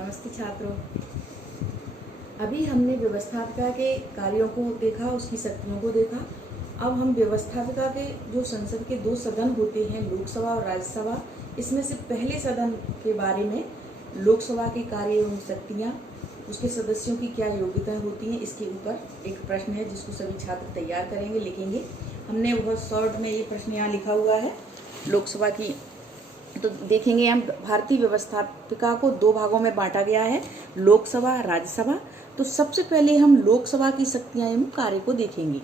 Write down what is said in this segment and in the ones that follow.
नमस्ते छात्रों। अभी हमने व्यवस्थापिका के कार्यों को देखा, उसकी शक्तियों को देखा। अब हम व्यवस्थापिका के जो संसद के दो सदन होते हैं, लोकसभा और राज्यसभा, इसमें से पहले सदन के बारे में, लोकसभा के कार्य एवं शक्तियाँ, उसके सदस्यों की क्या योग्यता होती हैं, इसके ऊपर एक प्रश्न है जिसको सभी छात्र तैयार करेंगे, लिखेंगे। हमने बहुत शॉर्ट में ये प्रश्न यहाँ लिखा हुआ है लोकसभा की। तो देखेंगे हम, भारतीय व्यवस्थापिका को दो भागों में बांटा गया है, लोकसभा, राज्यसभा। तो सबसे पहले हम लोकसभा की शक्तियां एवं कार्य को देखेंगे।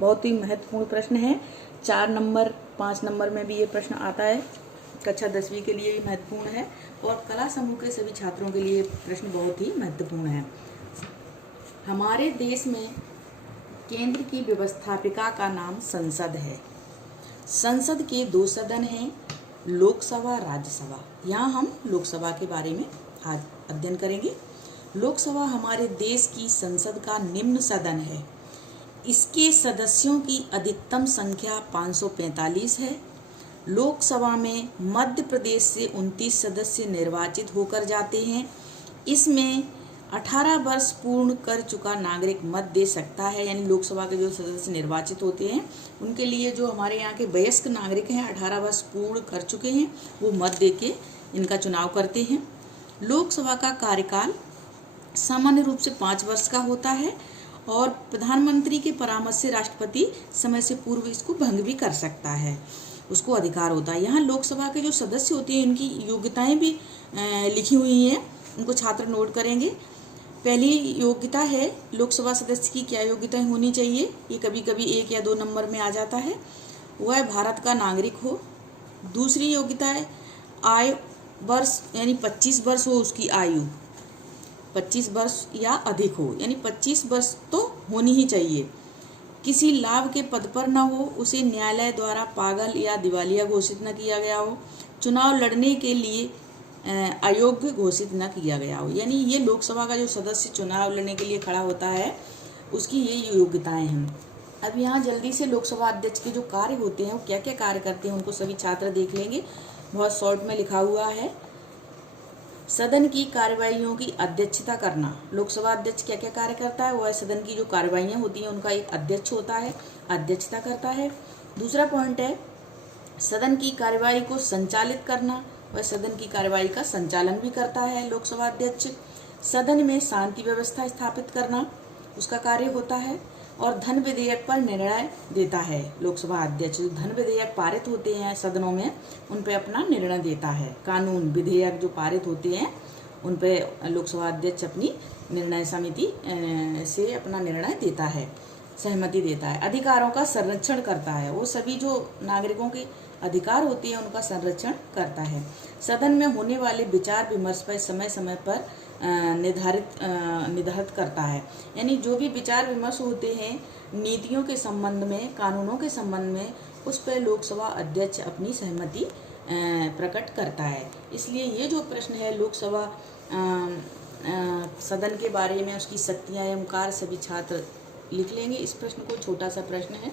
बहुत ही महत्वपूर्ण प्रश्न है। 4 नंबर 5 नंबर में भी ये प्रश्न आता है। कक्षा 10वीं के लिए भी महत्वपूर्ण है और कला समूह के सभी छात्रों के लिए प्रश्न बहुत ही महत्वपूर्ण है। हमारे देश में केंद्र की व्यवस्थापिका का नाम संसद है। संसद के दो सदन हैं, लोकसभा, राज्यसभा। यहाँ हम लोकसभा के बारे में आज अध्ययन करेंगे। लोकसभा हमारे देश की संसद का निम्न सदन है। इसके सदस्यों की अधिकतम संख्या 545 है। लोकसभा में मध्य प्रदेश से 29 सदस्य निर्वाचित होकर जाते हैं। इसमें 18 वर्ष पूर्ण कर चुका नागरिक मत दे सकता है। यानी लोकसभा के जो सदस्य निर्वाचित होते हैं उनके लिए जो हमारे यहाँ के वयस्क नागरिक हैं, 18 वर्ष पूर्ण कर चुके हैं, वो मत दे के इनका चुनाव करते हैं। लोकसभा का कार्यकाल सामान्य रूप से 5 वर्ष का होता है और प्रधानमंत्री के परामर्श से राष्ट्रपति समय से पूर्व इसको भंग भी कर सकता है, उसको अधिकार होता है। यहाँ लोकसभा के जो सदस्य होते हैं इनकी योग्यताएं भी लिखी हुई हैं, उनको छात्र नोट करेंगे। पहली योग्यता है लोकसभा सदस्य की क्या योग्यताएं होनी चाहिए, ये कभी कभी 1 या 2 नंबर में आ जाता है। वह भारत का नागरिक हो। दूसरी योग्यता है आय वर्ष, यानी 25 वर्ष हो उसकी आयु, 25 वर्ष या अधिक हो, यानी 25 वर्ष तो होनी ही चाहिए। किसी लाभ के पद पर न हो, उसे न्यायालय द्वारा पागल या दिवालिया घोषित न किया गया हो, चुनाव लड़ने के लिए अयोग्य घोषित न किया गया हो। यानी ये लोकसभा का जो सदस्य चुनाव लड़ने के लिए खड़ा होता है उसकी ये योग्यताएं हैं। अब यहाँ जल्दी से लोकसभा अध्यक्ष के जो कार्य होते हैं वो क्या क्या कार्य करते हैं उनको सभी छात्र देख लेंगे। बहुत शॉर्ट में लिखा हुआ है। सदन की कार्यवाहियों की अध्यक्षता करना। लोकसभा अध्यक्ष क्या क्या कार्य करता है, वह सदन की जो कार्यवाहियाँ होती हैं उनका एक अध्यक्ष होता है, अध्यक्षता करता है। दूसरा पॉइंट है सदन की कार्यवाही को संचालित करना, वह सदन की कार्यवाही का संचालन भी करता है लोकसभा अध्यक्ष। सदन में शांति व्यवस्था स्थापित करना उसका कार्य होता है और धन विधेयक पर निर्णय देता है लोकसभा अध्यक्ष। धन विधेयक पारित होते हैं सदनों में उन पर अपना निर्णय देता है। कानून विधेयक जो पारित होते हैं उन पर लोकसभा अध्यक्ष अपनी निर्णय समिति से अपना निर्णय देता है, सहमति देता है। अधिकारों का संरक्षण करता है, वो सभी जो नागरिकों के अधिकार होते हैं उनका संरक्षण करता है। सदन में होने वाले विचार विमर्श पर समय समय पर निर्धारित करता है। यानी जो भी विचार विमर्श होते हैं नीतियों के संबंध में, कानूनों के संबंध में, उस पर लोकसभा अध्यक्ष अपनी सहमति प्रकट करता है। इसलिए ये जो प्रश्न है लोकसभा सदन के बारे में, उसकी शक्तियाँ एवं कार्य, सभी छात्र लिख लेंगे। इस प्रश्न को छोटा सा प्रश्न है।